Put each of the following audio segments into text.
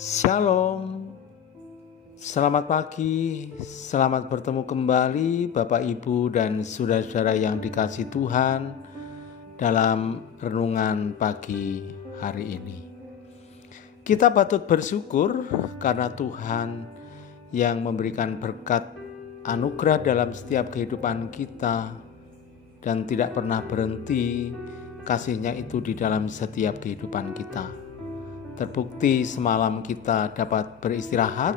Shalom, selamat pagi, selamat bertemu kembali Bapak Ibu dan saudara-saudara yang dikasihi Tuhan dalam renungan pagi hari ini. Kita patut bersyukur karena Tuhan yang memberikan berkat anugerah dalam setiap kehidupan kita dan tidak pernah berhenti kasih-Nya itu di dalam setiap kehidupan kita. Terbukti semalam kita dapat beristirahat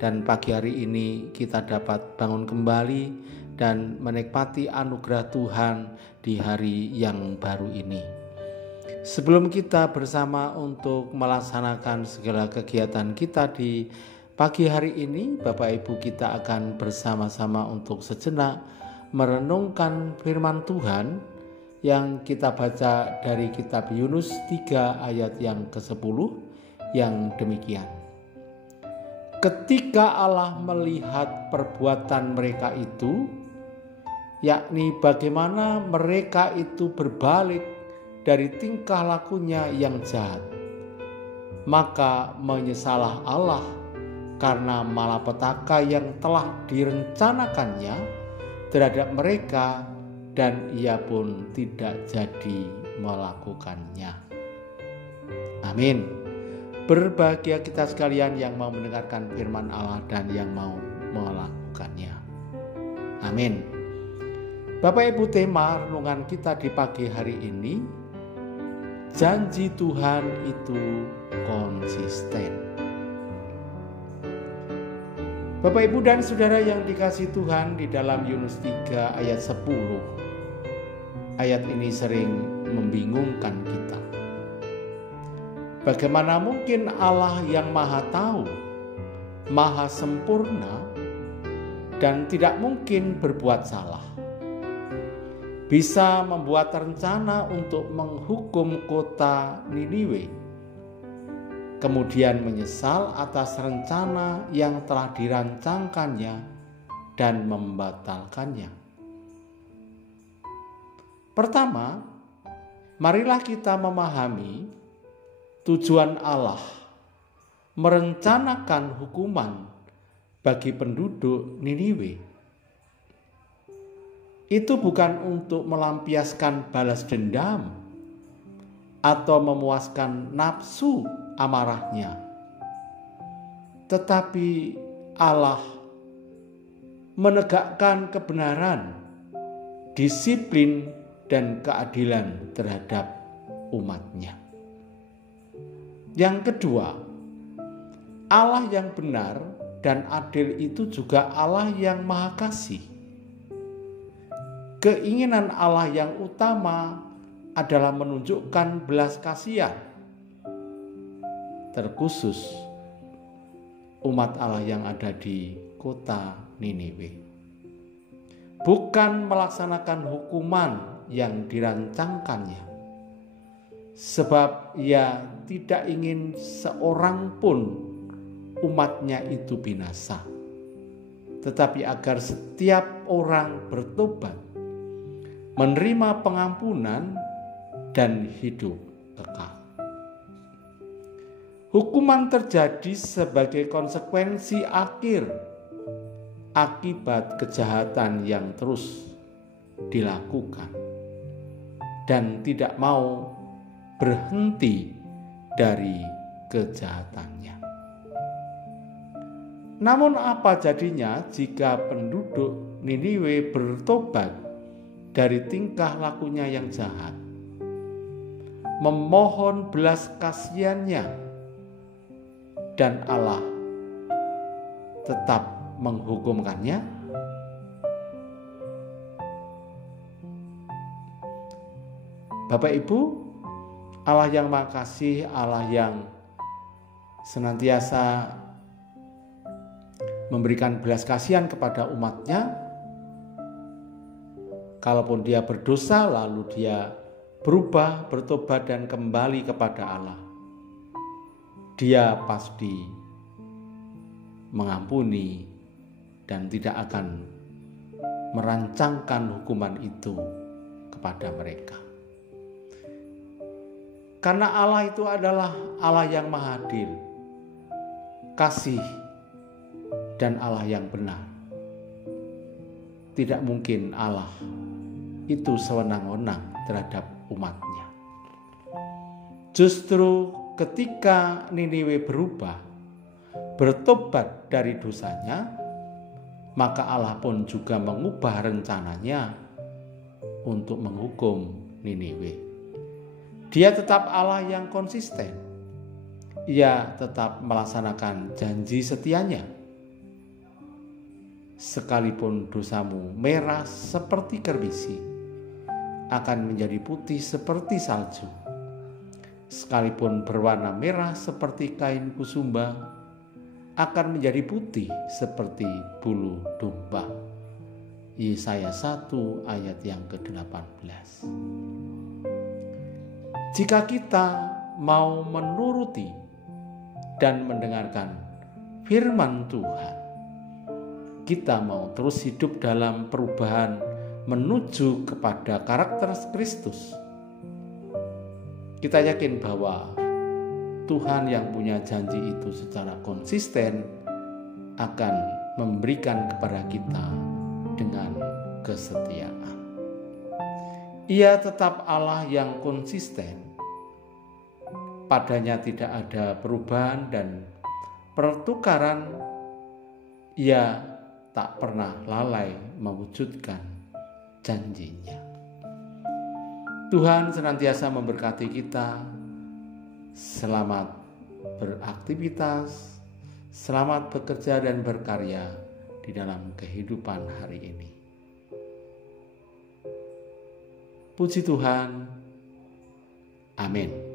dan pagi hari ini kita dapat bangun kembali dan menikmati anugerah Tuhan di hari yang baru ini. Sebelum kita bersama untuk melaksanakan segala kegiatan kita di pagi hari ini, Bapak Ibu, kita akan bersama-sama untuk sejenak merenungkan firman Tuhan yang kita baca dari kitab Yunus 3 ayat yang ke-10 yang demikian. Ketika Allah melihat perbuatan mereka itu, yakni bagaimana mereka itu berbalik dari tingkah lakunya yang jahat, maka menyesalah Allah karena malapetaka yang telah direncanakannya terhadap mereka, dan ia pun tidak jadi melakukannya. Amin. Berbahagia kita sekalian yang mau mendengarkan firman Allah dan yang mau melakukannya. Amin. Bapak Ibu, tema renungan kita di pagi hari ini, janji Tuhan itu konsisten. Bapak Ibu dan Saudara yang dikasihi Tuhan, di dalam Yunus 3 ayat 10, ayat ini sering membingungkan kita. Bagaimana mungkin Allah yang maha tahu, maha sempurna, dan tidak mungkin berbuat salah, bisa membuat rencana untuk menghukum kota Niniwe, kemudian menyesal atas rencana yang telah dirancangkannya dan membatalkannya. Pertama, marilah kita memahami tujuan Allah merencanakan hukuman bagi penduduk Niniwe. Itu bukan untuk melampiaskan balas dendam atau memuaskan nafsu amarahnya, tetapi Allah menegakkan kebenaran, disiplin, dan keadilan terhadap umatnya. Yang kedua, Allah yang benar dan adil itu juga Allah yang maha kasih. Keinginan Allah yang utama adalah menunjukkan belas kasihan terkhusus umat Allah yang ada di kota Niniwe. Bukan melaksanakan hukuman yang dirancangkannya, sebab ia tidak ingin seorang pun umatnya itu binasa, tetapi agar setiap orang bertobat, menerima pengampunan, dan hidup kekal. Hukuman terjadi sebagai konsekuensi akhir akibat kejahatan yang terus dilakukan dan tidak mau berhenti dari kejahatannya. Namun apa jadinya jika penduduk Niniwe bertobat dari tingkah lakunya yang jahat, memohon belas kasihannya, dan Allah tetap menghukumkannya? Bapak Ibu, Allah yang maha kasih, Allah yang senantiasa memberikan belas kasihan kepada umatnya, kalaupun dia berdosa lalu dia berubah, bertobat dan kembali kepada Allah, Dia pasti mengampuni dan tidak akan merancangkan hukuman itu kepada mereka. Karena Allah itu adalah Allah yang maha adil. kasih dan Allah yang benar. Tidak mungkin Allah itu sewenang-wenang terhadap umatnya. Justru ketika Niniwe berubah, bertobat dari dosanya, maka Allah pun juga mengubah rencananya untuk menghukum Niniwe. Dia tetap Allah yang konsisten. Ia tetap melaksanakan janji setianya. Sekalipun dosamu merah seperti kerbisi, akan menjadi putih seperti salju. Sekalipun berwarna merah seperti kain kusumba, akan menjadi putih seperti bulu domba. Yesaya 1 ayat yang ke-18. Jika kita mau menuruti dan mendengarkan firman Tuhan, kita mau terus hidup dalam perubahan menuju kepada karakter Kristus. Kita yakin bahwa Tuhan yang punya janji itu secara konsisten akan memberikan kepada kita dengan kesetiaan. Ia tetap Allah yang konsisten. Padanya tidak ada perubahan dan pertukaran. Ia tak pernah lalai mewujudkan janjinya. Tuhan senantiasa memberkati kita. Selamat beraktivitas, selamat bekerja dan berkarya di dalam kehidupan hari ini. Puji Tuhan. Amin.